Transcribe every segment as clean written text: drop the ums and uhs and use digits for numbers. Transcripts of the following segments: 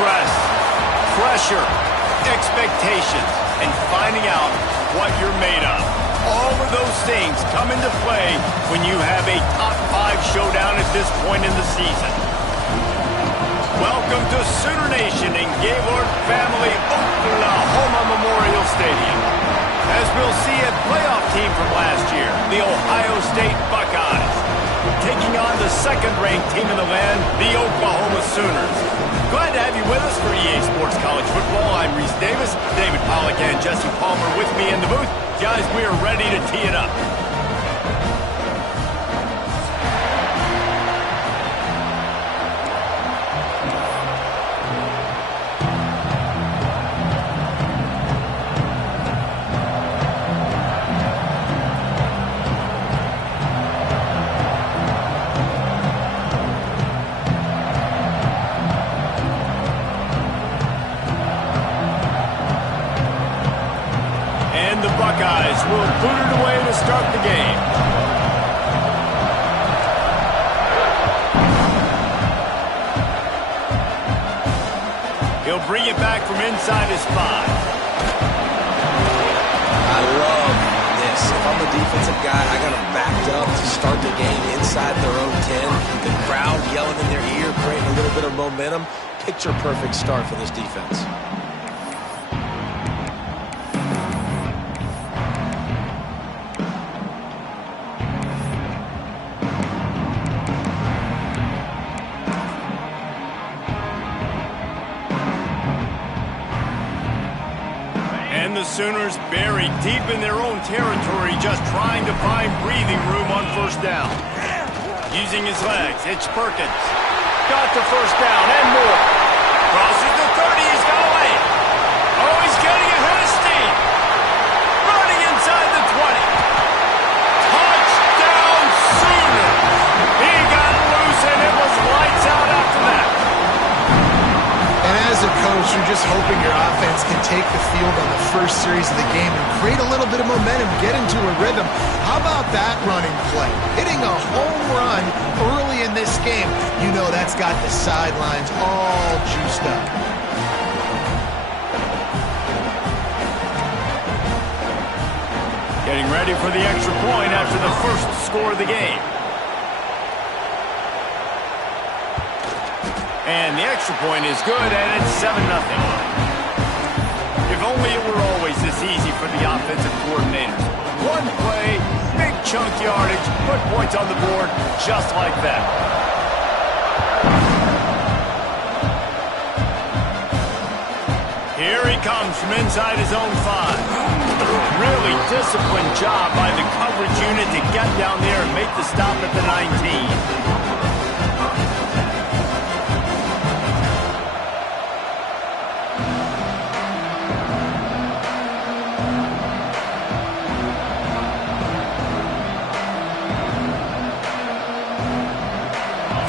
stress, pressure, expectations, and finding out what you're made of. All of those things come into play when you have a top 5 showdown at this point in the season. Welcome to Sooner Nation in Gaylord Family Oklahoma Memorial Stadium. As we'll see a playoff team from last year, the Ohio State Buckeyes, taking on the second-ranked team in the land, the Oklahoma Sooners. Glad to have you with us for EA Sports College Football. I'm Reese Davis, David Pollack and Jesse Palmer with me in the booth. Guys, we are ready to tee it up. inside his 5. I love this. If I'm a defensive guy, I got them backed up to start the game inside their own 10. The crowd yelling in their ear, creating a little bit of momentum. Picture perfect start for this defense. And the Sooners buried deep in their own territory, just trying to find breathing room on first down. Using his legs, it's Perkins. Got the first down and more. Crosses the 30, he's got away. Oh, he's getting ahead of steam. Running inside the 20. Touchdown Sooners. He got loose and it was lights out after that. And as a coach, you're just hoping your offense can take the field on the first series of the game and create a little bit of momentum, get into a rhythm. How about that running play? Hitting a home run early in this game. You know that's got the sidelines all juiced up. Getting ready for the extra point after the first score of the game. And the extra point is good, and it's 7-0. If only it were always this easy for the offensive coordinators. One play, big chunk yardage, put points on the board just like that. Here he comes from inside his own 5. Really disciplined job by the coverage unit to get down there and make the stop at the 19.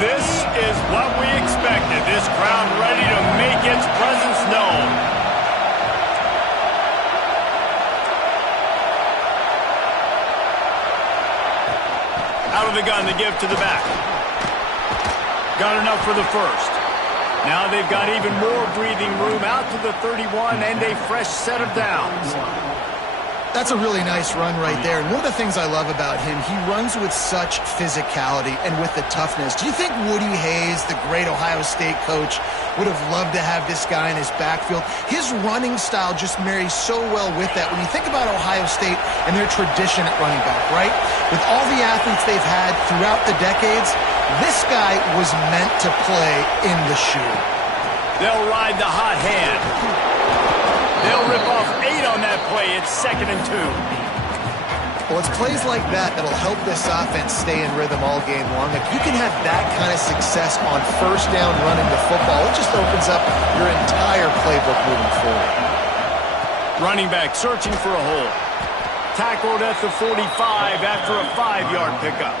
This is what we expected. This crowd ready to make its presence known. Out of the gun to give to the back. Got enough for the first. Now they've got even more breathing room out to the 31 and a fresh set of downs. That's a really nice run right there. And one of the things I love about him, he runs with such physicality and with the toughness. Do you think Woody Hayes, the great Ohio State coach, would have loved to have this guy in his backfield? His running style just marries so well with that. When you think about Ohio State and their tradition at running back, right? With all the athletes they've had throughout the decades, this guy was meant to play in the shoe. They'll ride the hot hand. They'll rip off 8 on that play. It's 2nd and 2. Well, it's plays like that that'll help this offense stay in rhythm all game long. If you can have that kind of success on first down running the football, it just opens up your entire playbook moving forward. Running back searching for a hole. Tackled at the 45 after a 5-yard pickup.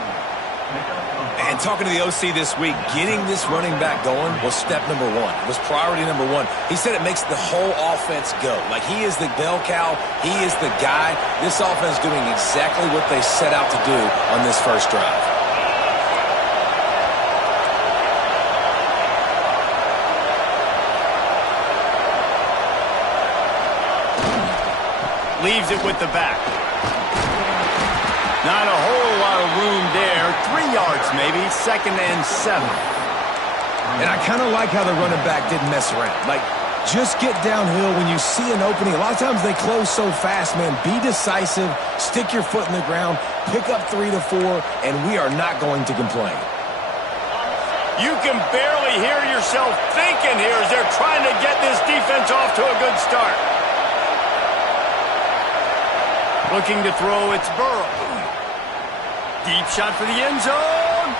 And talking to the OC this week, getting this running back going was step number 1. It was priority number 1. He said it makes the whole offense go. Like, he is the bell cow. He is the guy. This offense doing exactly what they set out to do on this first drive. Leaves it with the back. Not a whole lot of room there. 3 yards maybe. 2nd and 7. And I kind of like how the running back didn't mess around. Like, just get downhill when you see an opening. A lot of times they close so fast, man. Be decisive. Stick your foot in the ground. Pick up 3 to 4, and we are not going to complain. You can barely hear yourself thinking here as they're trying to get this defense off to a good start. Looking to throw, it's Burrow. Deep shot for the end zone.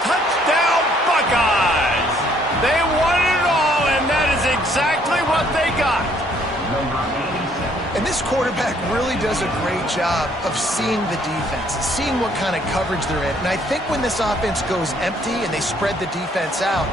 Touchdown, Buckeyes. They won it all, and that is exactly what they got. And this quarterback really does a great job of seeing the defense and seeing what kind of coverage they're in. And I think when this offense goes empty and they spread the defense out,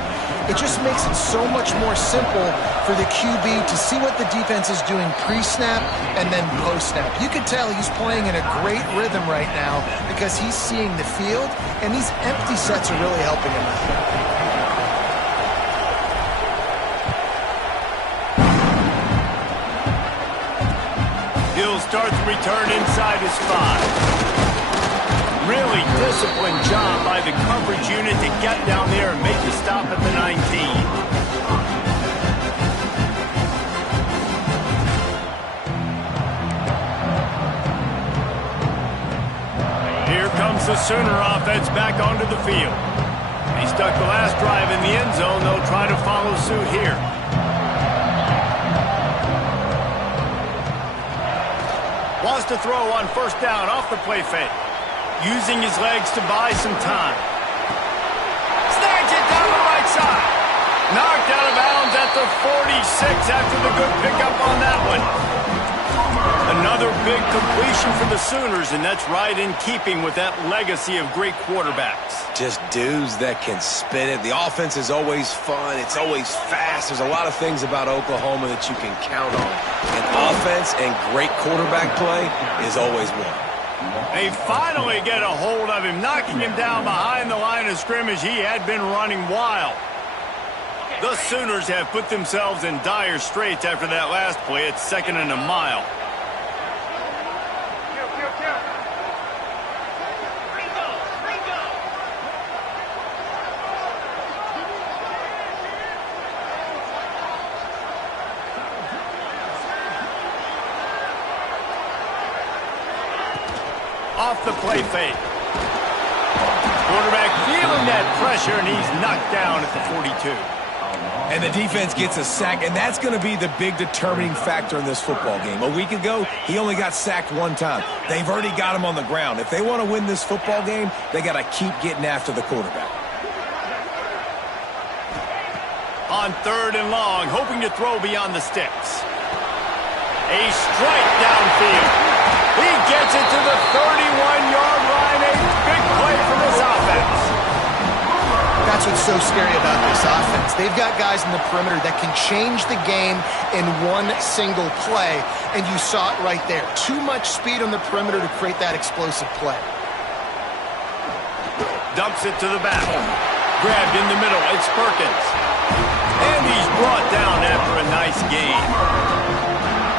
it just makes it so much more simple for the QB to see what the defense is doing pre-snap and then post-snap. You can tell he's playing in a great rhythm right now because he's seeing the field, and these empty sets are really helping him out. start the return inside his 5. Really disciplined job by the coverage unit to get down there and make the stop at the 19. Here comes the Sooner offense back onto the field. He stuck the last drive in the end zone. They'll try to follow suit here. Wants to throw on first down off the play fake. Using his legs to buy some time. Snags it down the right side. Knocked out of bounds at the 46 after the good pickup on that one. Another big completion for the Sooners, and that's right in keeping with that legacy of great quarterbacks. Just dudes that can spin it. The offense is always fun. It's always fast. There's a lot of things about Oklahoma that you can count on. And offense and great quarterback play is always one. They finally get a hold of him, knocking him down behind the line of scrimmage. He had been running wild. The Sooners have put themselves in dire straits after that last play. It's 2nd and a mile. Off the play fake. Quarterback feeling that pressure, and he's knocked down at the 42. And the defense gets a sack, and that's going to be the big determining factor in this football game. A week ago, he only got sacked one time. They've already got him on the ground. If they want to win this football game, they got to keep getting after the quarterback. On 3rd and long, hoping to throw beyond the sticks. A strike downfield. He gets it to the 31-yard line. A big play for this offense. That's what's so scary about this offense. They've got guys in the perimeter that can change the game in one single play, and you saw it right there. Too much speed on the perimeter to create that explosive play. Dumps it to the back. Grabbed in the middle. It's Perkins. And he's brought down after a nice gain.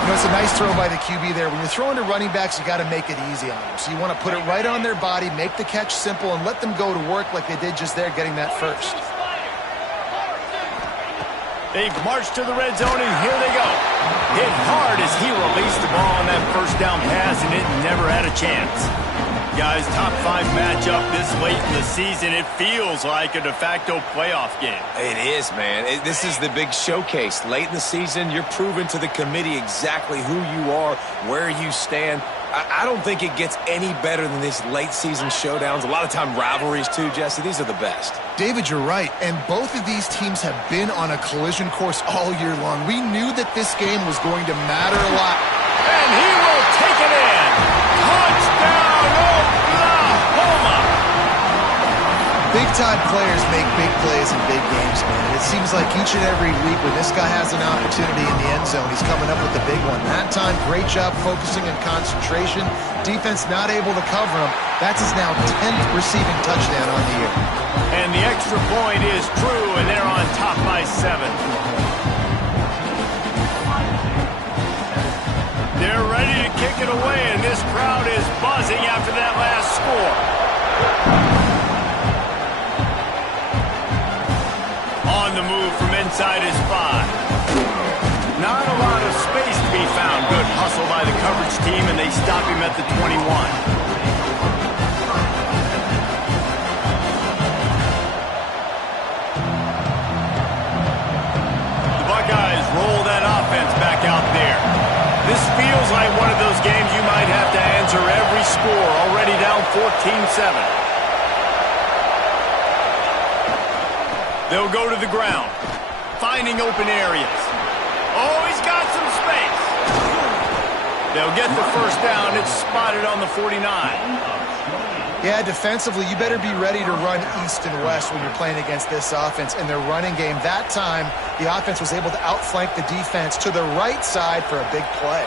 You know, it's a nice throw by the QB there. When you're throwing to running backs, you got to make it easy on them. So you want to put it right on their body, make the catch simple, and let them go to work like they did just there, getting that first. They've marched to the red zone, and here they go. Hit hard as he released the ball on that first down pass, and it never had a chance. Guys, top 5 matchup this late in the season. It feels like a de facto playoff game. It is, man. This is the big showcase. Late in the season, you're proving to the committee exactly who you are, where you stand. I don't think it gets any better than these late season showdowns. A lot of time rivalries, too, Jesse. These are the best. David, you're right. And both of these teams have been on a collision course all year long. We knew that this game was going to matter a lot. And he will take it in. Touchdown, Oklahoma! Big-time players make big plays in big games, man. And it seems like each and every week when this guy has an opportunity in the end zone, he's coming up with the big one. That time, great job focusing and concentration. Defense not able to cover him. That's his now 10th receiving touchdown on the year. And the extra point is true, and they're on top by 7. They're ready to kick it away, and this crowd is buzzing after that last score. On the move from inside his 5. Not a lot of space to be found. Good hustle by the coverage team, and they stop him at the 21. The Buckeyes roll that offense back out there. This feels like one of those games you might have to answer every score, already down 14-7. They'll go to the ground, finding open areas. Oh, he's got some space. They'll get the first down. It's spotted on the 49. Yeah, defensively, you better be ready to run east and west when you're playing against this offense. In their running game, that time, the offense was able to outflank the defense to the right side for a big play.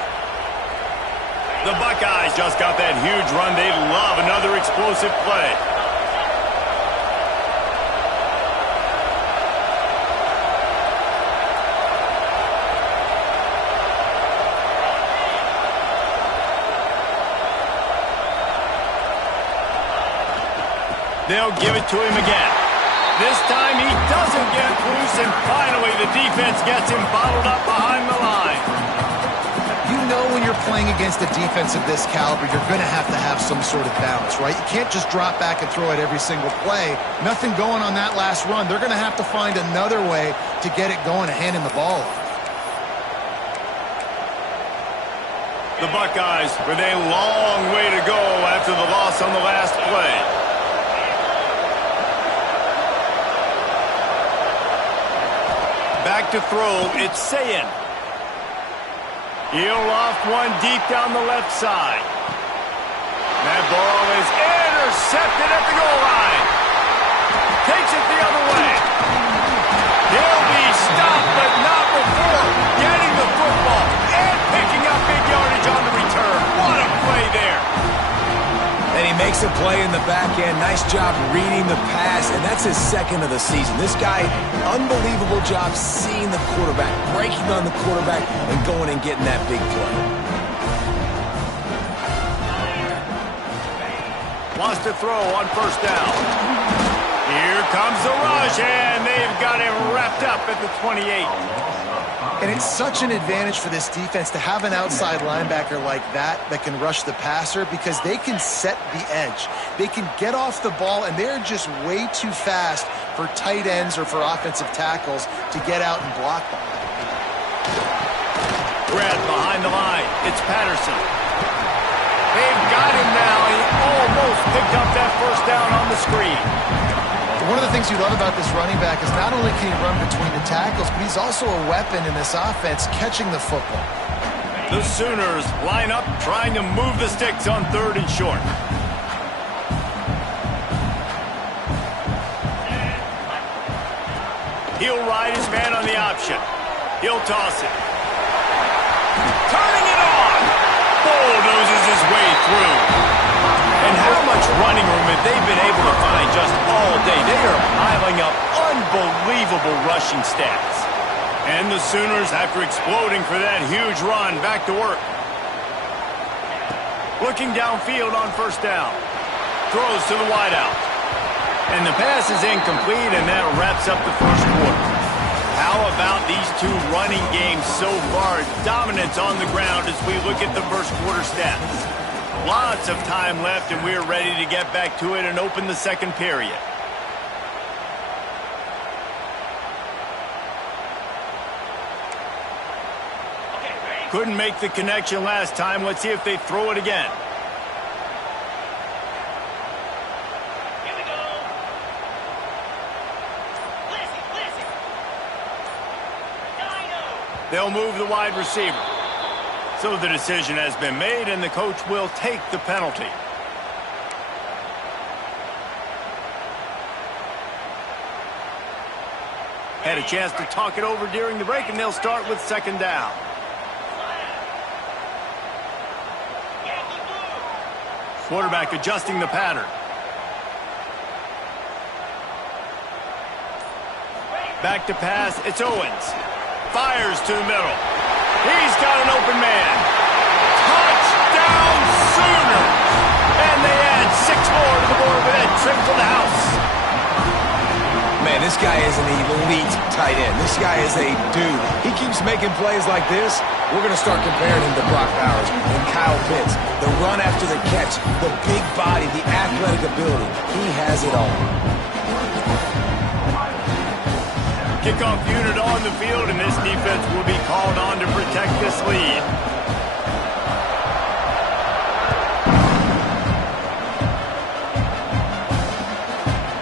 The Buckeyes just got that huge run. They love another explosive play. They'll give it to him again. This time he doesn't get loose, and finally the defense gets him bottled up behind the line. You know when you're playing against a defense of this caliber, you're going to have some sort of balance, right? You can't just drop back and throw it every single play. Nothing going on that last run. They're going to have to find another way to get it going and handing the ball off. The Buckeyes with a long way to go after the loss on the last play. Back to throw, it's Sayin. He'll loft one deep down the left side. That ball is intercepted at the goal line. Takes it the other way. He'll be stopped, but not before getting the football and picking up big yardage on the return. What a play there. And he makes a play in the back end. Nice job reading the pass, and that's his second of the season. This guy, unbelievable job seeing the quarterback, breaking on the quarterback, and going and getting that big play. Wants to throw on first down. Here comes the rush, and they've got him wrapped up at the 28. And it's such an advantage for this defense to have an outside linebacker like that can rush the passer, because they can set the edge. They can get off the ball, and they're just way too fast for tight ends or for offensive tackles to get out and block them. Brad behind the line. It's Patterson. They've got him now. He almost picked up that first down on the screen. One of the things you love about this running back is not only can he run between the tackles, but he's also a weapon in this offense catching the football. The Sooners line up trying to move the sticks on 3rd and short. He'll ride his man on the option. He'll toss it. Turning it on. Bulldozes his way through. And how much running room have they been able to find just all day? They are piling up unbelievable rushing stats. And the Sooners, after exploding for that huge run, back to work. Looking downfield on first down. Throws to the wideout. And the pass is incomplete, and that wraps up the first quarter. How about these two running games so far? Dominance on the ground as we look at the first quarter stats. Lots of time left, and we're ready to get back to it and open the second period. Couldn't make the connection last time. Let's see if they throw it again. Here we go. Listen. Dino. They'll move the wide receiver. So the decision has been made, and the coach will take the penalty. Had a chance to talk it over during the break, and they'll start with second down. Quarterback adjusting the pattern. Back to pass, it's Owens. Fires to the middle. He's got an open man. Touchdown Sooners! And they add 6 more to the board with that trip to the house. Man, this guy is an elite tight end. This guy is a dude. He keeps making plays like this. We're going to start comparing him to Brock Bowers and Kyle Pitts. The run after the catch, the big body, the athletic ability. He has it all. Kickoff unit on the field, and this defense will be called on to protect this lead.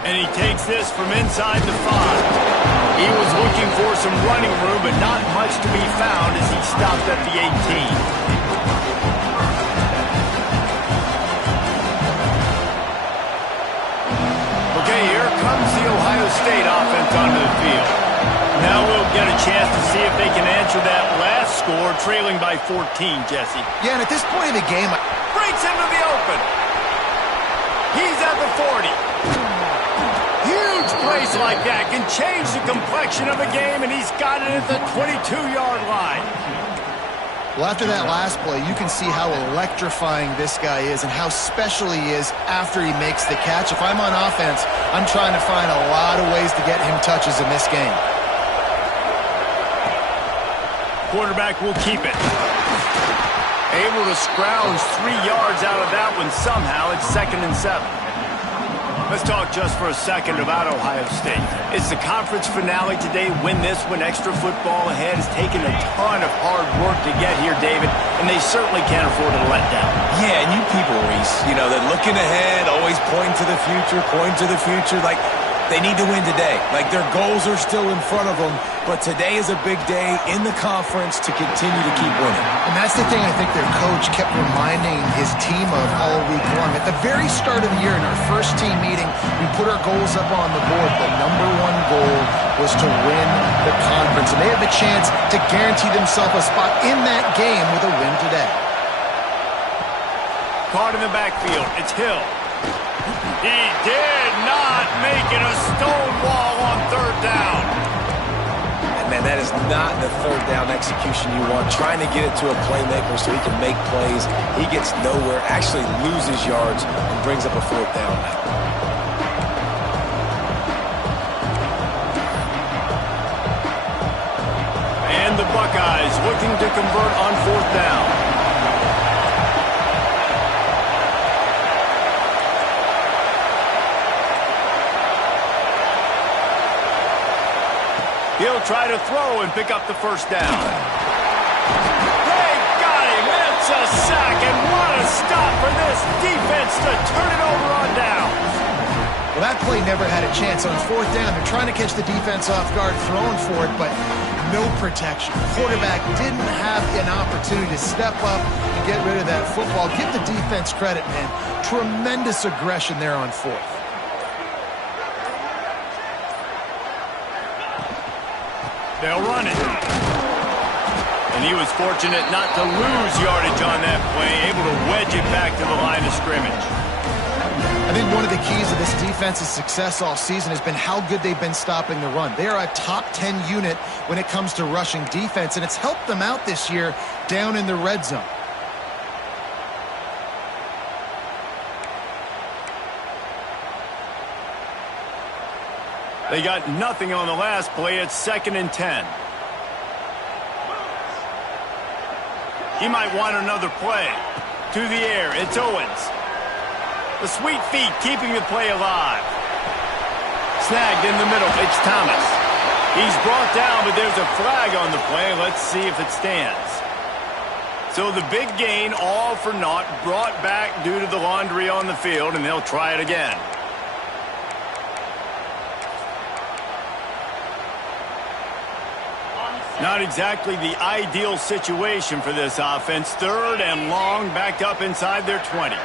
And he takes this from inside the 5. He was looking for some running room, but not much to be found as he stopped at the 18. Okay, here comes the Ohio State offense onto the field. Now we'll get a chance to see if they can answer that last score, trailing by 14, Jesse. Yeah, and at this point of the game, Breaks into the open. He's at the 40. Huge plays like that can change the complexion of a game, and he's got it at the 22-yard line. Well, after that last play, you can see how electrifying this guy is and how special he is after he makes the catch. If I'm on offense, I'm trying to find a lot of ways to get him touches in this game. Quarterback will keep it. Able to scrounge 3 yards out of that one somehow. It's 2nd and 7. Let's talk just for a second about Ohio State. It's the conference finale today. Win this one. Extra football ahead. Has taken a ton of hard work to get here, David, and they certainly can't afford to let down. Yeah, and you people, Reese, you know, they're looking ahead, always pointing to the future, like they need to win today. Like their goals are still in front of them, but today is a big day in the conference to continue to keep winning. And that's the thing I think their coach kept reminding his team of all week long. At the very start of the year in our first team meeting, we put our goals up on the board. The #1 goal was to win the conference, and they have a chance to guarantee themselves a spot in that game with a win today. Caught in the backfield. It's Hill. He did not make it a stone wall on 3rd down. And man, that is not the 3rd down execution you want. Trying to get it to a playmaker so he can make plays. He gets nowhere, actually loses yards, and brings up a 4th down now. And the Buckeyes looking to convert on 4th down. He'll try to throw and pick up the 1st down. They got him. That's a sack, and what a stop for this defense to turn it over on downs. Well, that play never had a chance. On 4th down, they're trying to catch the defense off guard, throwing for it, but no protection. Quarterback didn't have an opportunity to step up and get rid of that football. Give the defense credit, man. Tremendous aggression there on 4th. They'll run it. And he was fortunate not to lose yardage on that play, able to wedge it back to the line of scrimmage. I think one of the keys of this defense's success all season has been how good they've been stopping the run. They are a top 10 unit when it comes to rushing defense, and it's helped them out this year down in the red zone. They got nothing on the last play. It's 2nd and 10. He might want another play. To the air, it's Owens. The sweet feet keeping the play alive. Snagged in the middle, it's Thomas. He's brought down, but there's a flag on the play. Let's see if it stands. So the big gain, all for naught, brought back due to the laundry on the field, and they'll try it again. Not exactly the ideal situation for this offense. 3rd and long, backed up inside their 20.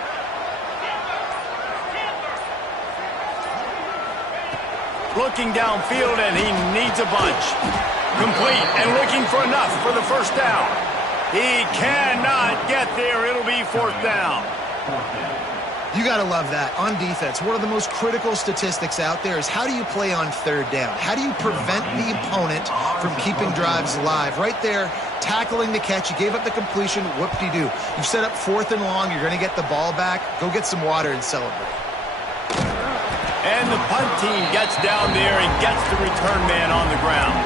Looking downfield, and he needs a bunch. Complete, and looking for enough for the 1st down. He cannot get there. It'll be 4th down. You got to love that. On defense, one of the most critical statistics out there is how do you play on 3rd down? How do you prevent the opponent from keeping drives alive? Right there, tackling the catch. You gave up the completion. Whoop-de-doo. You've set up 4th and long. You're going to get the ball back. Go get some water and celebrate. And the punt team gets down there and gets the return man on the ground.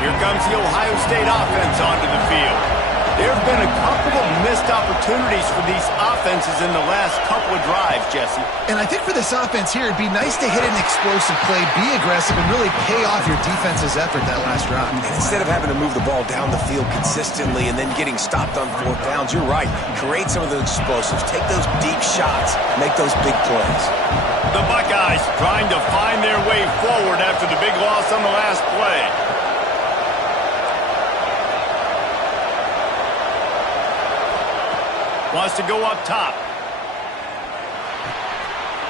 Here comes the Ohio State offense onto the field. There have been a couple of missed opportunities for these offenses in the last couple of drives, Jesse. And I think for this offense here, it'd be nice to hit an explosive play, be aggressive, and really pay off your defense's effort that last drive. And instead of having to move the ball down the field consistently and then getting stopped on 4th downs, you're right. Create some of those explosives. Take those deep shots. Make those big plays. The Buckeyes trying to find their way forward after the big loss on the last play. Wants to go up top.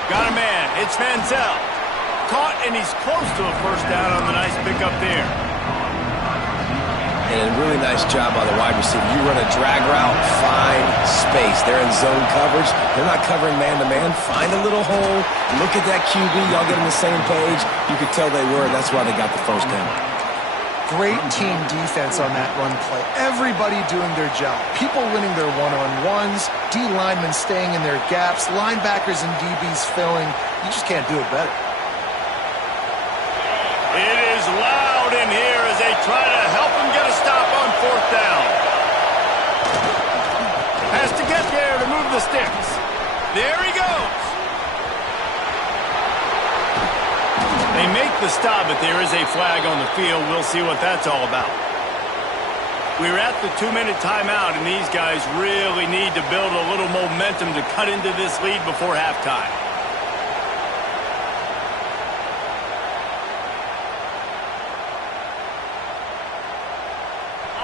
Got a man. It's Manziel. Caught, and he's close to a 1st down on the nice pickup there. And a really nice job by the wide receiver. You run a drag route, find space. They're in zone coverage. They're not covering man-to-man. Find a little hole. Look at that QB. Y'all get on the same page. You could tell they were. That's why they got the first down. Great team defense on that run play. Everybody doing their job. People winning their one-on-ones, D linemen staying in their gaps, linebackers and DBs filling. You just can't do it better. It is loud in here as they try to help him get a stop on fourth down. Has to get there to move the sticks. There he goes. They make the stop, but there is a flag on the field. We'll see what that's all about. We're at the 2-minute timeout, and these guys really need to build a little momentum to cut into this lead before halftime.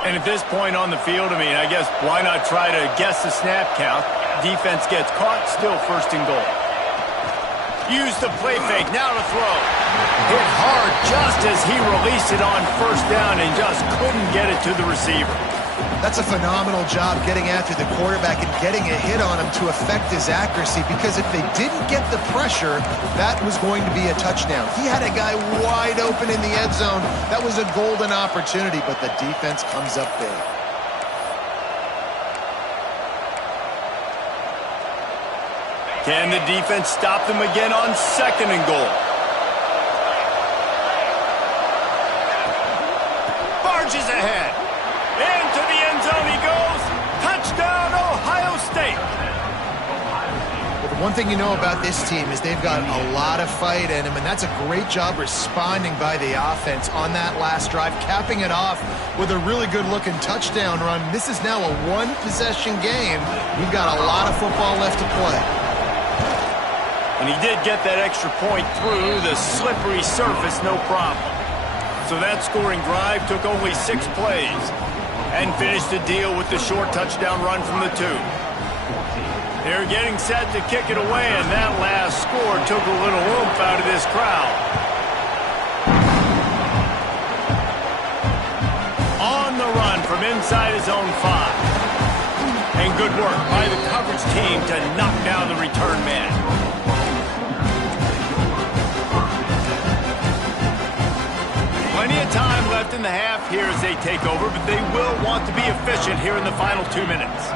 And at this point on the field, I mean, I guess why not try to guess the snap count? Defense gets caught, still first and goal. Use the play fake, now to throw. Hit hard just as he released it on first down and just couldn't get it to the receiver. That's a phenomenal job getting after the quarterback and getting a hit on him to affect his accuracy, because if they didn't get the pressure, that was going to be a touchdown. He had a guy wide open in the end zone. That was a golden opportunity, but the defense comes up big. Can the defense stop them again on second and goal? Barges ahead. Into the end zone he goes. Touchdown, Ohio State. Well, the one thing you know about this team is they've got a lot of fight in them, and that's a great job responding by the offense on that last drive, capping it off with a really good-looking touchdown run. This is now a one-possession game. We've got a lot of football left to play. And he did get that extra point through the slippery surface, no problem. So that scoring drive took only 6 plays and finished the deal with the short touchdown run from the 2. They're getting set to kick it away, and that last score took a little oomph out of this crowd. On the run from inside his own 5. And good work by the coverage team to knock down the return man. Plenty of time left in the half here as they take over, but they will want to be efficient here in the final 2 minutes.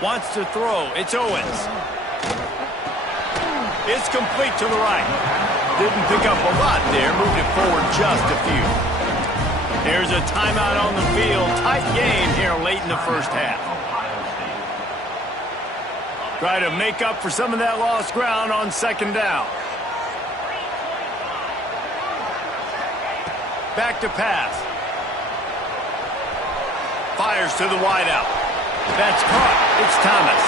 Wants to throw. It's Owens. It's complete to the right. Didn't pick up a lot there. Moved it forward just a few. There's a timeout on the field. Tight game here late in the first half. Try to make up for some of that lost ground on second down. Back to pass. Fires to the wideout. That's caught. It's Thomas.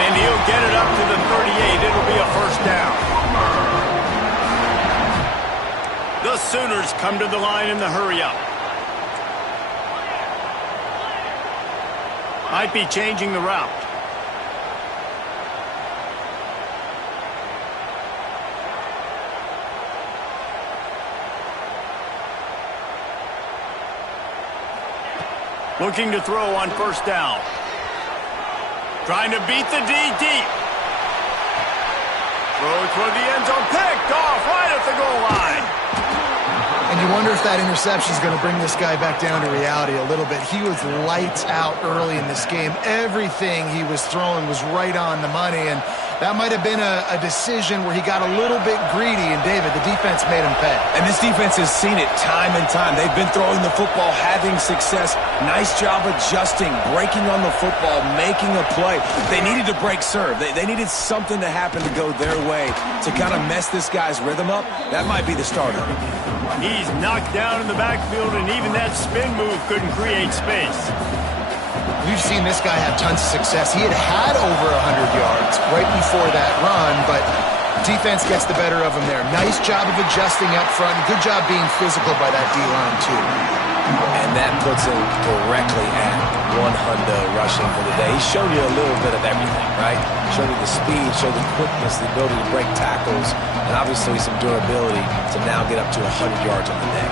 And he'll get it up to the 38. It'll be a first down. The Sooners come to the line in the hurry-up. Might be changing the route. Looking to throw on first down. Trying to beat the D deep. Throw toward the end zone. Picked off right at the goal line. And you wonder if that interception is going to bring this guy back down to reality a little bit. He was lights out early in this game. Everything he was throwing was right on the money, and that might have been a decision where he got a little bit greedy, and David, the defense made him pay. And this defense has seen it time and time. They've been throwing the football, having success. Nice job adjusting, breaking on the football, making a play. They needed to break serve. They needed something to happen to go their way to kind of mess this guy's rhythm up. That might be the starter. He's knocked down in the backfield, and even that spin move couldn't create space. We've seen this guy have tons of success. He had over 100 yards right before that run, but defense gets the better of him there. Nice job of adjusting up front. Good job being physical by that D-line, too. And that puts him directly at one hundo rushing for the day. He's shown you a little bit of everything, right? Showed you the speed, showed the quickness, the ability to break tackles, and obviously some durability to now get up to 100 yards on the day.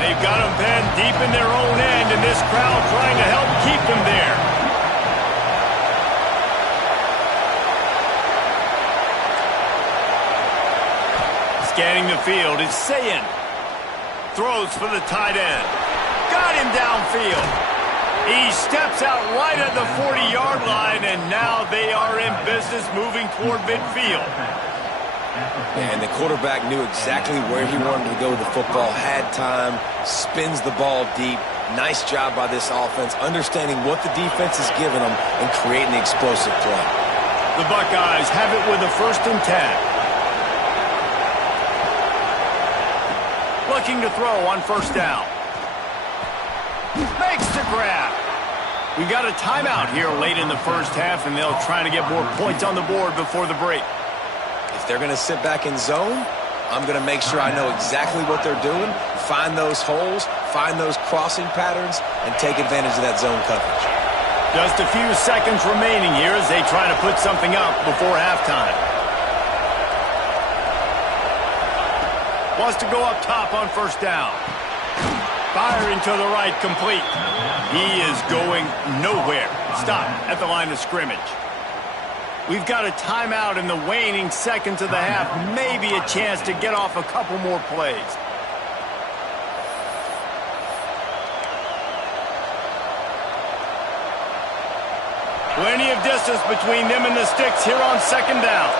They've got them pinned deep in their own end, and this crowd trying to help keep them there. Scanning the field is Sayin. Throws for the tight end. Got him downfield. He steps out right at the 40-yard line, and now they are in business moving toward midfield. And the quarterback knew exactly where he wanted to go with the football, had time, spins the ball deep. Nice job by this offense, understanding what the defense is giving them and creating the explosive play. The Buckeyes have it with a 1st and 10. Looking to throw on 1st down. Makes the grab. We got a timeout here late in the 1st half, and they'll try to get more points on the board before the break. If they're going to sit back in zone, I'm going to make sure I know exactly what they're doing, find those holes, find those crossing patterns, and take advantage of that zone coverage. Just a few seconds remaining here as they try to put something up before halftime. Wants to go up top on 1st down. Firing to the right, complete. He is going nowhere. Stop at the line of scrimmage. We've got a timeout in the waning seconds of the half. Maybe a chance to get off a couple more plays. Plenty of distance between them and the sticks here on 2nd down.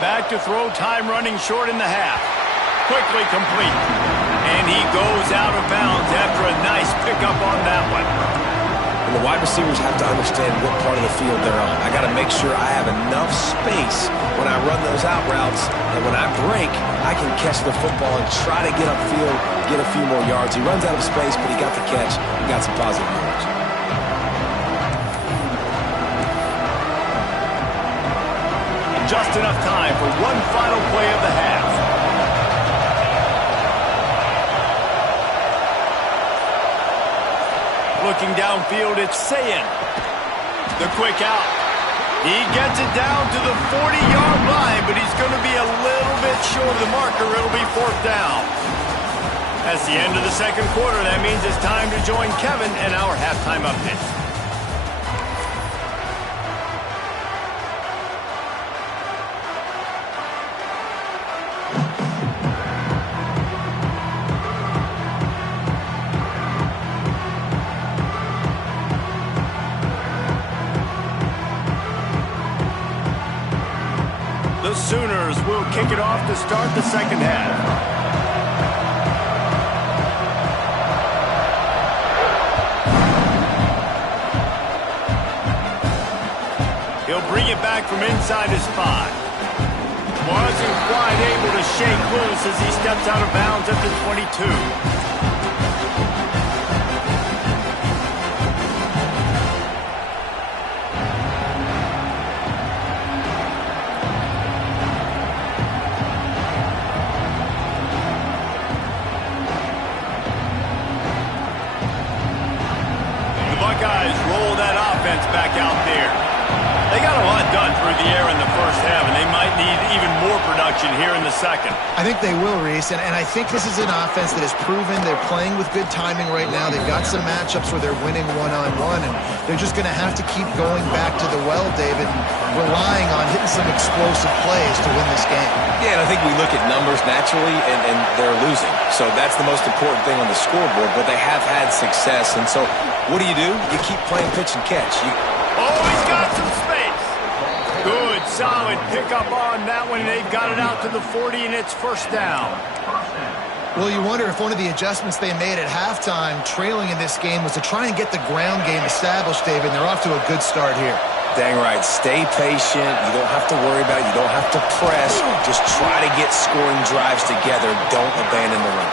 Back to throw, time running short in the half. Quickly complete. And he goes out of bounds after a nice pickup on that one. And the wide receivers have to understand what part of the field they're on. I got to make sure I have enough space when I run those out routes, and when I break, I can catch the football and try to get upfield, get a few more yards. He runs out of space, but he got the catch and got some positive yards. Just enough time for one final play of the half. Looking downfield, it's Sayin. The quick out. He gets it down to the 40-yard line, but he's going to be a little bit short of the marker. It'll be 4th down. That's the end of the 2nd quarter. That means it's time to join Kevin and our halftime updates. The Sooners will kick it off to start the 2nd half. He'll bring it back from inside his 5. Wasn't quite able to shake loose as he steps out of bounds at the 22. Buckeyes roll that offense back out there. They got a lot done through the air in the 1st half, and they might need even more production here in the 2nd. I think they will, Reese, and I think this is an offense that has proven they're playing with good timing right now. They've got some matchups where they're winning one-on-one, and they're just going to have to keep going back to the well, David, and relying on hitting some explosive plays to win this game. Yeah, and I think we look at numbers naturally, and they're losing. So that's the most important thing on the scoreboard, but they have had success. And so what do? You keep playing pitch and catch. Oh, he's got some space. Good, solid pickup on that one. They've got it out to the 40, and it's 1st down. Well, you wonder if one of the adjustments they made at halftime, trailing in this game, was to try and get the ground game established, David, and they're off to a good start here. Dang right. Stay patient. You don't have to worry about it. You don't have to press. Just try to get scoring drives together. Don't abandon the run.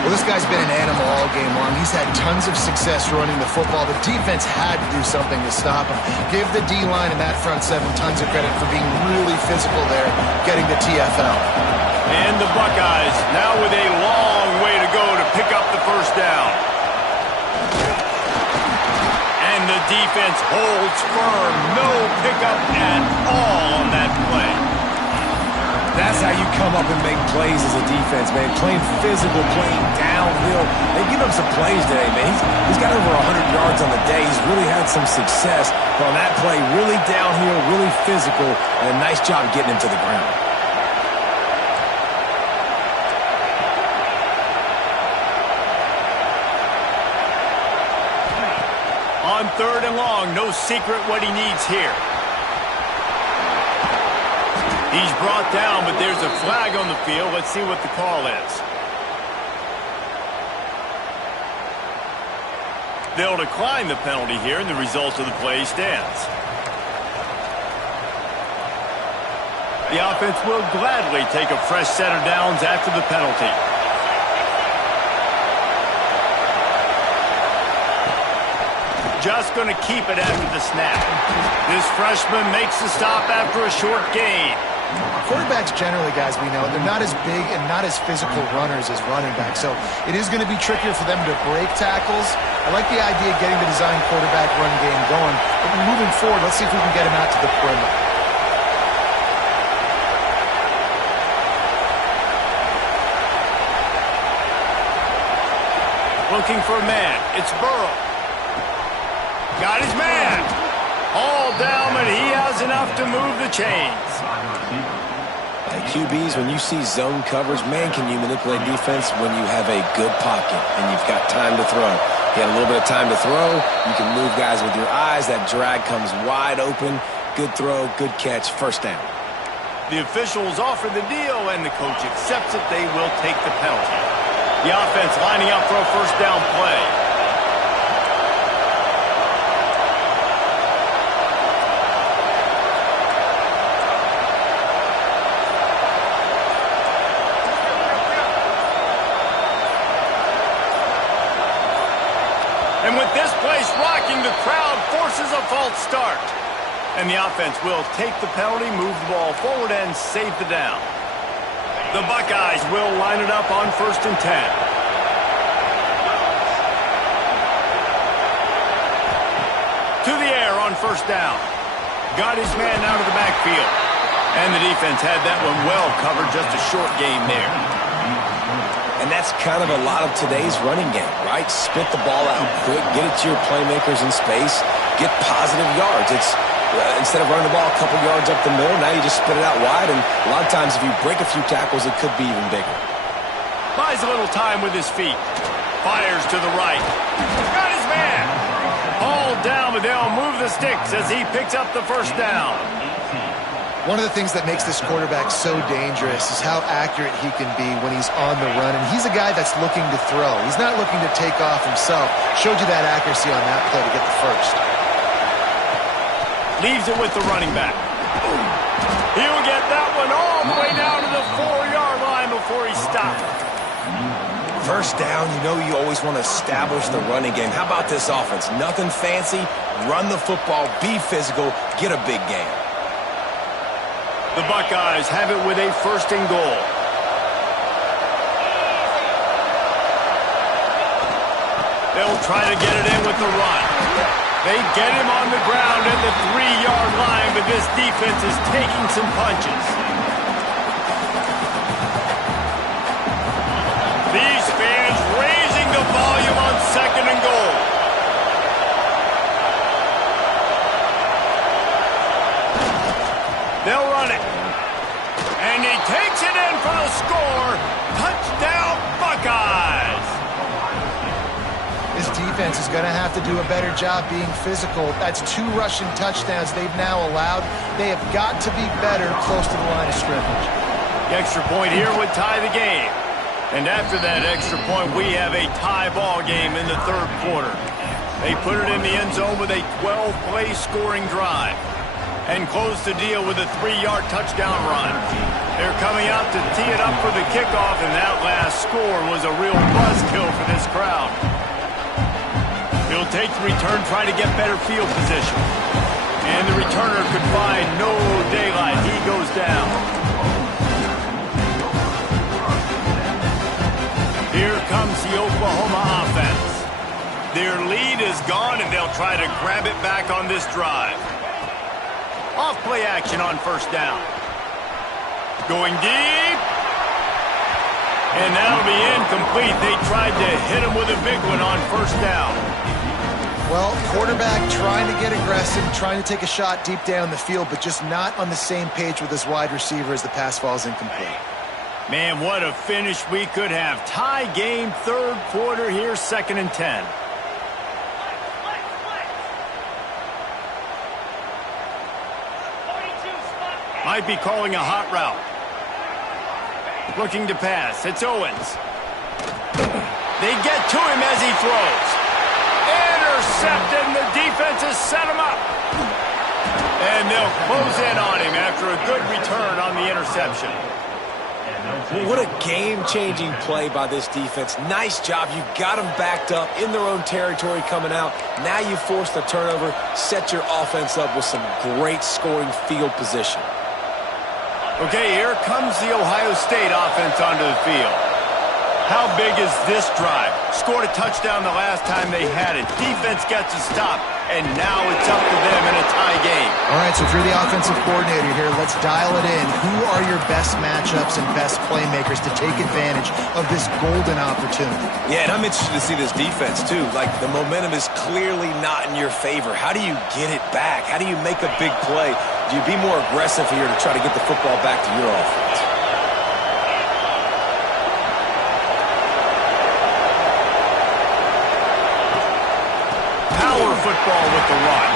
Well, this guy's been an animal all game long. He's had tons of success running the football. The defense had to do something to stop him. Give the D-line and that front seven tons of credit for being really physical there, getting the TFL. And the Buckeyes now with a long way to go to pick up the first down. And the defense holds firm. No pickup at all on that play. That's how you come up and make plays as a defense, man. Playing physical, playing downhill. They give him some plays today, man. He's got over 100 yards on the day. He's really had some success. But on that play, really downhill, really physical, and a nice job getting him to the ground. On 3rd and long, no secret what he needs here. He's brought down, but there's a flag on the field. Let's see what the call is. They'll decline the penalty here, and the result of the play stands. The offense will gladly take a fresh set of downs after the penalty. Just going to keep it after the snap. This freshman makes the stop after a short gain. Quarterbacks generally, guys, we know, they're not as big and not as physical runners as running backs, so it is going to be trickier for them to break tackles. I like the idea of getting the design quarterback run game going, but moving forward, let's see if we can get him out to the perimeter. Looking for a man. It's Burrow. Got his man. All down, but he has enough to move the chains. Like QBs, when you see zone coverage, man, can you manipulate defense when you have a good pocket and you've got time to throw. You got a little bit of time to throw. You can move guys with your eyes. That drag comes wide open. Good throw, good catch, first down. The officials offer the deal, and the coach accepts it. They will take the penalty. The offense lining up for a first down play. And with this place rocking, the crowd forces a false start. And the offense will take the penalty, move the ball forward, and save the down. The Buckeyes will line it up on 1st and 10. To the air on 1st down. Got his man out of the backfield. And the defense had that one well covered, just a short game there. And that's kind of a lot of today's running game, right? Spit the ball out quick, get it to your playmakers in space, get positive yards. It's instead of running the ball a couple yards up the middle, now you just spit it out wide, and a lot of times if you break a few tackles, it could be even bigger. Buys a little time with his feet. Fires to the right. Got his man. All down, but they'll move the sticks as he picks up the first down. One of the things that makes this quarterback so dangerous is how accurate he can be when he's on the run. And he's a guy that's looking to throw. He's not looking to take off himself. Showed you that accuracy on that play to get the first. Leaves it with the running back. He'll get that one all the way down to the 4-yard line before he stopped. First down, you know you always want to establish the running game. How about this offense? Nothing fancy. Run the football, be physical, get a big gain. The Buckeyes have it with a 1st and goal. They'll try to get it in with the run. They get him on the ground at the 3-yard line, but this defense is taking some punches. These fans raising the volume on 2nd and goal. They'll run it. And he takes it in for the score. Touchdown, Buckeyes. This defense is going to have to do a better job being physical. That's 2 rushing touchdowns they've now allowed. They have got to be better close to the line of scrimmage. The extra point here would tie the game. And after that extra point, we have a tie ball game in the 3rd quarter. They put it in the end zone with a 12-play scoring drive and close the deal with a 3-yard touchdown run. They're coming out to tee it up for the kickoff, and that last score was a real buzzkill for this crowd. He'll take the return, try to get better field position. And the returner could find no daylight. He goes down. Here comes the Oklahoma offense. Their lead is gone, and they'll try to grab it back on this drive. Off play action on first down. Going deep. And that'll be incomplete. They tried to hit him with a big one on first down. Well, quarterback trying to get aggressive, trying to take a shot deep down the field, but just not on the same page with his wide receiver as the pass falls incomplete. Man, what a finish we could have. Tie game, third quarter here, 2nd and 10. Might be calling a hot route. Looking to pass. It's Owens. They get to him as he throws. Intercepted, and the defense has set him up. And they'll close in on him after a good return on the interception. What a game-changing play by this defense. Nice job. You got them backed up in their own territory coming out. Now you force the turnover, set your offense up with some great scoring field position. Okay, here comes the Ohio State offense onto the field. How big is this drive? Scored a touchdown the last time they had it. Defense gets a stop, and now it's up to them in a tie game. All right, so if you're the offensive coordinator here, let's dial it in. Who are your best matchups and best playmakers to take advantage of this golden opportunity? Yeah, and I'm interested to see this defense, too. Like, the momentum is clearly not in your favor. How do you get it back? How do you make a big play? Do you be more aggressive here to try to get the football back to your offense? Power football with the run.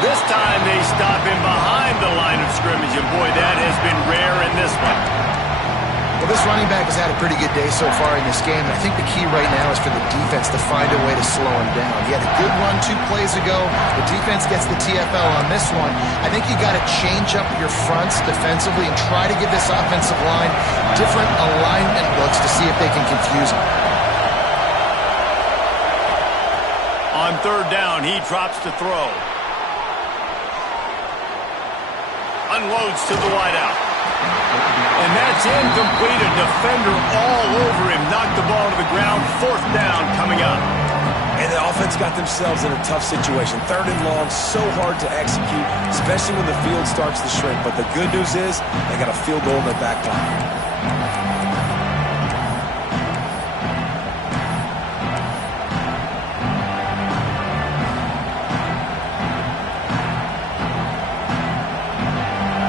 This time they stop him behind the line of scrimmage, and boy, that has been rare in this one. Well, this running back has had a pretty good day so far in this game, and I think the key right now is for the defense to find a way to slow him down. He had a good run 2 plays ago. The defense gets the TFL on this one. I think you got to change up your fronts defensively and try to give this offensive line different alignment looks to see if they can confuse him. On third down, he drops to throw. Unloads to the wideout. And that's incomplete. A defender all over him. Knocked the ball to the ground. 4th down coming up. And the offense got themselves in a tough situation. 3rd and long, so hard to execute, especially when the field starts to shrink. But the good news is they got a field goal in their back pocket.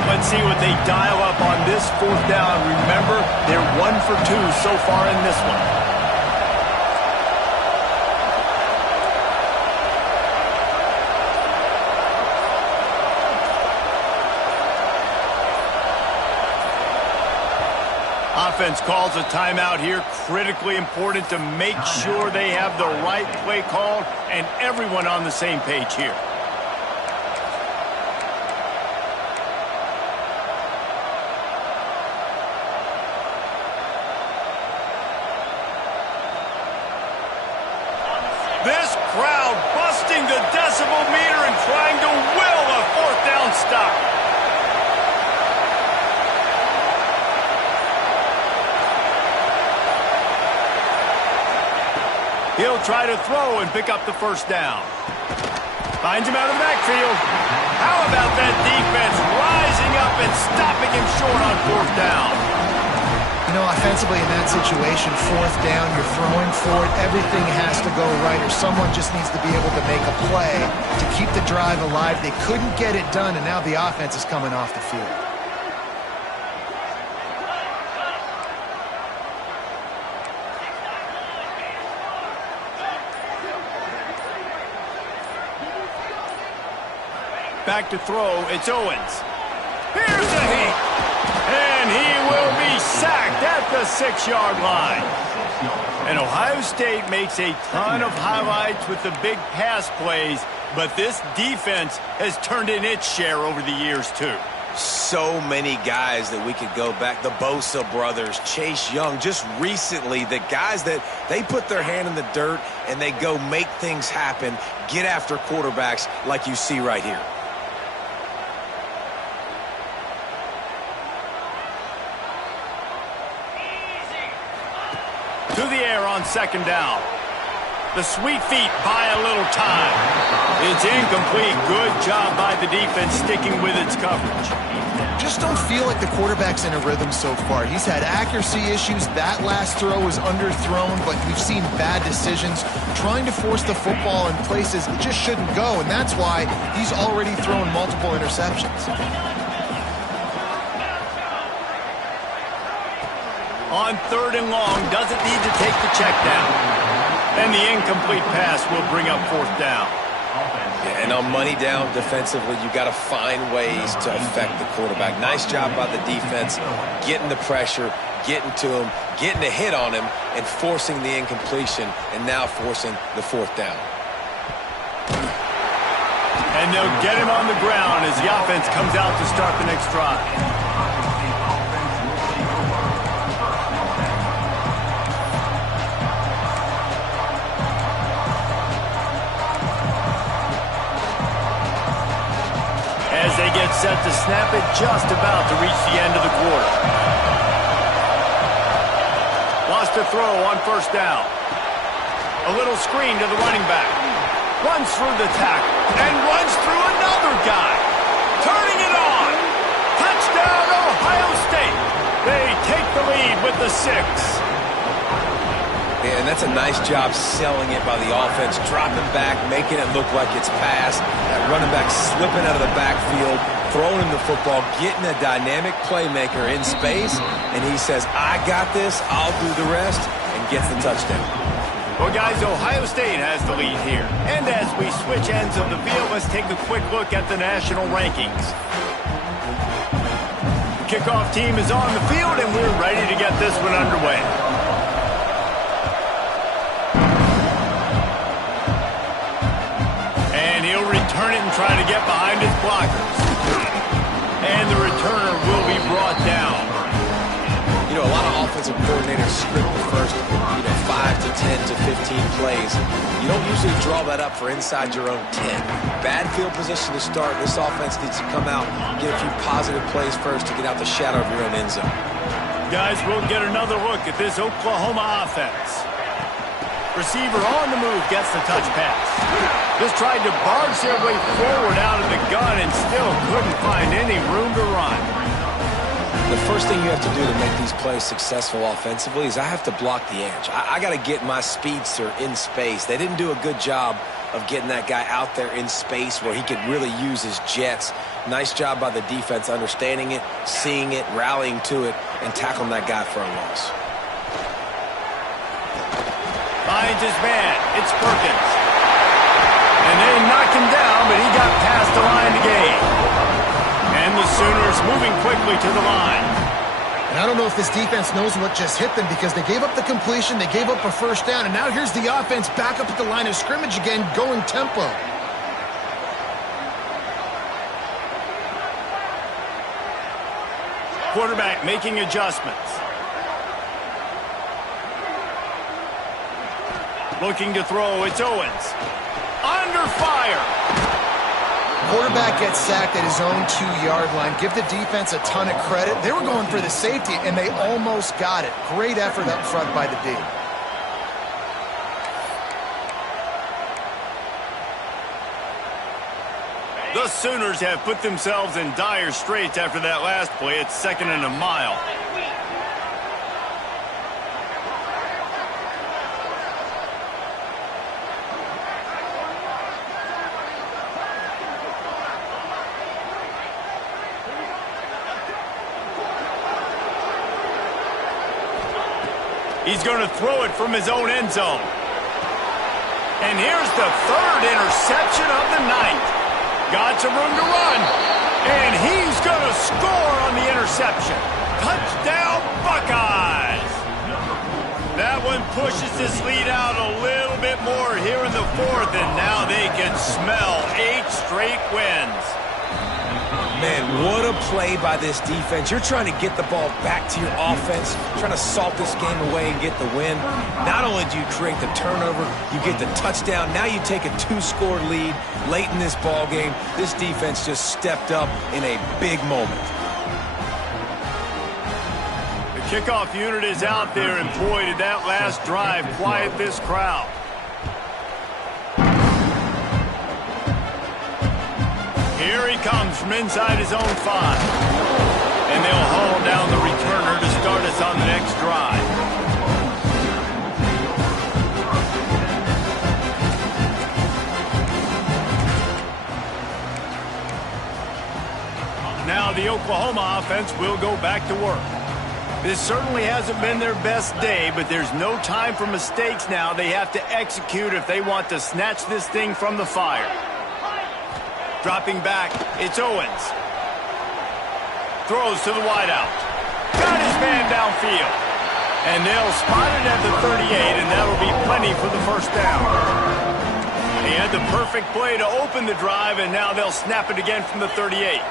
Let's see what they dial up on this 4th down. Remember, they're 1 for 2 so far in this one. Offense calls a timeout here. Critically important to make sure they have the right play called and everyone on the same page here. This crowd busting the decibel meter and trying to will a 4th down stop. He'll try to throw and pick up the 1st down. Finds him out of the backfield. How about that defense rising up and stopping him short on 4th down? You know, offensively in that situation, 4th down, you're throwing for it, everything has to go right, or someone just needs to be able to make a play to keep the drive alive. They couldn't get it done, and now the offense is coming off the field. Back to throw, it's Owens. Here's a hit. And he will be sacked at the 6-yard line. And Ohio State makes a ton of highlights with the big pass plays, but this defense has turned in its share over the years, too. So many guys that we could go back. The Bosa brothers, Chase Young, just recently, the guys that they put their hand in the dirt and they go make things happen, get after quarterbacks like you see right here. To the air on second down. The sweet feet buy a little time. It's incomplete. Good job by the defense sticking with its coverage. Just don't feel like the quarterback's in a rhythm so far. He's had accuracy issues. That last throw was underthrown, but we've seen bad decisions, trying to force the football in places it just shouldn't go, and that's why he's already thrown multiple interceptions. On third and long, doesn't need to take the check down. And the incomplete pass will bring up fourth down. Yeah, and on money down defensively, you got to find ways to affect the quarterback. Nice job by the defense, getting the pressure, getting to him, getting a hit on him, and forcing the incompletion, and now forcing the fourth down. And they'll get him on the ground as the offense comes out to start the next drive. As they get set to snap it, just about to reach the end of the quarter. Lost a throw on first down. A little screen to the running back. Runs through the tackle and runs through another guy. Turning it on. Touchdown, Ohio State. They take the lead with the 6. And that's a nice job selling it by the offense, dropping back, making it look like it's passed. That running back slipping out of the backfield, throwing him the football, getting a dynamic playmaker in space, and he says, I got this, I'll do the rest, and gets the touchdown. Well, guys, Ohio State has the lead here. And as we switch ends of the field, let's take a quick look at the national rankings. The kickoff team is on the field, and we're ready to get this one underway. Return it and try to get behind his blockers. And the returner will be brought down. You know, a lot of offensive coordinators script the first, 5 to 10 to 15 plays. You don't usually draw that up for inside your own 10. Bad field position to start. This offense needs to come out, get a few positive plays first to get out the shadow of your own end zone. Guys, we'll get another look at this Oklahoma offense. Receiver on the move gets the touch pass. Just tried to barge their way forward out of the gun and still couldn't find any room to run. The first thing you have to do to make these plays successful offensively is I have to block the edge. I got to get my speedster in space. They didn't do a good job of getting that guy out there in space where he could really use his jets. Nice job by the defense understanding it, seeing it, rallying to it, and tackling that guy for a loss. Finds his man. It's Perkins. And they knock him down, but he got past the line to gain. And the Sooners moving quickly to the line. And I don't know if this defense knows what just hit them because they gave up the completion, they gave up a first down, and now here's the offense back up at the line of scrimmage again, going tempo. Quarterback making adjustments. Looking to throw, it's Owens. Under fire. Quarterback gets sacked at his own 2-yard line. Give the defense a ton of credit. They were going for the safety, and they almost got it. Great effort up front by the D. The Sooners have put themselves in dire straits after that last play. It's 2nd and a mile. He's going to throw it from his own end zone. And here's the 3rd interception of the night. Got some room to run. And he's going to score on the interception. Touchdown, Buckeyes. That one pushes the 4th, and now they can smell 8 straight wins. Man, what a play by this defense. You're trying to get the ball back to your offense, trying to salt this game away and get the win. Not only do you create the turnover, you get the touchdown. Now you take a 2-score lead late in this ball game. This defense just stepped up in a big moment. The kickoff unit is out there, and boy, did that last drive quiet this crowd. Here he comes from inside his own 5. And they'll haul down the returner to start us on the next drive. Now the Oklahoma offense will go back to work. This certainly hasn't been their best day, but there's no time for mistakes now. They have to execute if they want to snatch this thing from the fire. Dropping back, it's Owens. Throws to the wideout. Got his man downfield. And they'll spot it at the 38, and that'll be plenty for the first down. He had the perfect play to open the drive, and now they'll snap it again from the 38.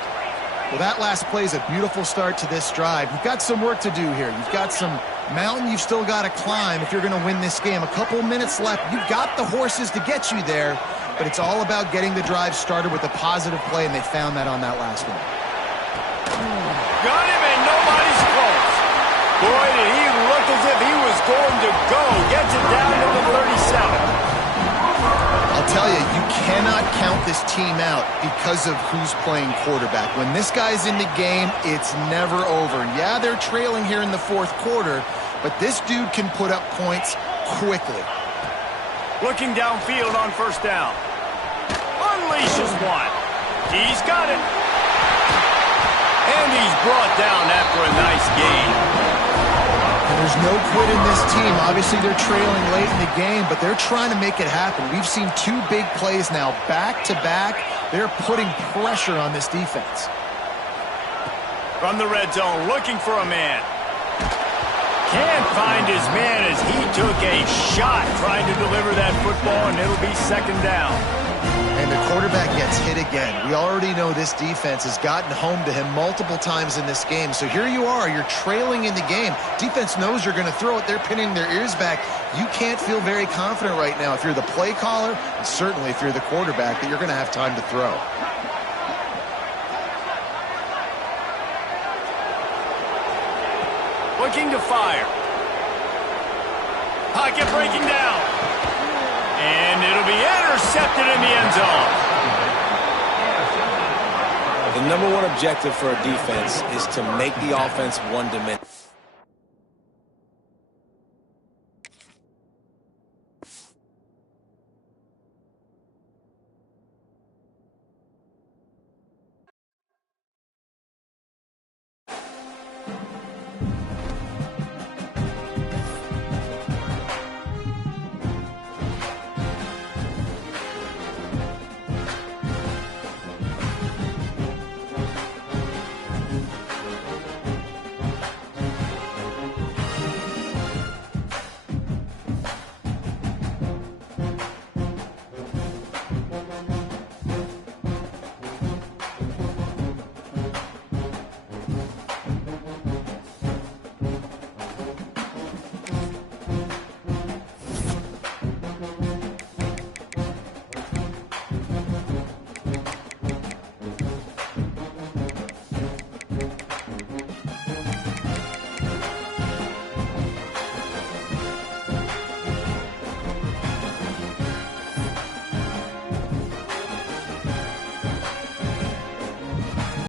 Well, that last play is a beautiful start to this drive. You've got some work to do here. You've got some mountain you've still got to climb if you're going to win this game. A couple minutes left. You've got the horses to get you there. But it's all about getting the drive started with a positive play, and they found that on that last one. Got him, and nobody's close. Boy, did he look as if he was going to go. Gets it down to the 37. I'll tell you, you cannot count this team out because of who's playing quarterback. When this guy's in the game, it's never over. Yeah, they're trailing here in the 4th quarter, but this dude can put up points quickly. Looking downfield on first down. Unleashes one. He's got it. And he's brought down after a nice gain. And there's no quit in this team. Obviously, they're trailing late in the game, but they're trying to make it happen. We've seen 2 big plays now, back-to-back. They're putting pressure on this defense. From the red zone, looking for a man. Can't find his man as he took a shot trying to deliver that football, and it'll be 2nd down. And the quarterback gets hit again. We already know this defense has gotten home to him multiple times in this game. So here you are, you're trailing in the game. Defense knows you're going to throw it. They're pinning their ears back. You can't feel very confident right now if you're the play caller, and certainly if you're the quarterback, that you're going to have time to throw. Looking to fire. Pocket breaking down. And it'll be intercepted in the end zone. The #1 objective for a defense is to make the offense one-dimensional.